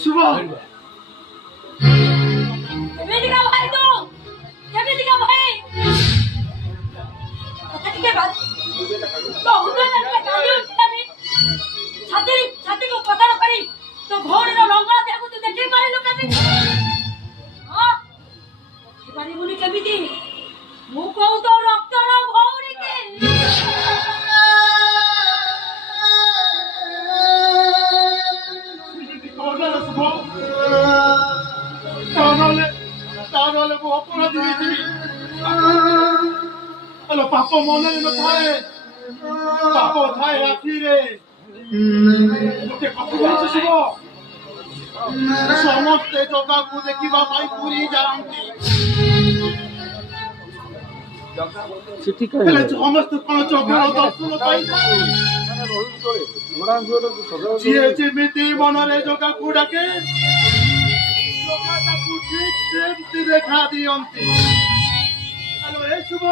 শুভ কেমিতিকা ভাই তো কেমিতিকা ভাই কথা টিকে বাদ তো হুদয় না কালি উঠলানি ছাতি को पता न करी तो घोड़े रो लंगड़ा देखो तो देखे मारे लोग कभी हां बारी बोली केमिति मु कहू तो रक्त रो भौरी के শুভ তাহলে বহু অপরাধী হয়েছিবি আলো পাপ মনে নথায় পাপ ଥାଏ ଆଖିରେ ଗୋଟେ କଥା କହୁଛି শুভ ସମସ୍ତେ ଜଗାକୁ ଦେଖିବା ପାଇଁ ପୁରୀ ଯାଆନ୍ତି ହେଲେ ସମସ୍ତେ କଣ ଜଗାର ଦର୍ଶନ ପାଇଥାନ୍ତି ଯିଏ ଯେମିତି ମନରେ ଜଗାକୁ ଡାକେ ଜଗା ତାକୁ ଠିକ ସେମିତି ଦେଖା ଦିଅନ୍ତି। ଏ শুভ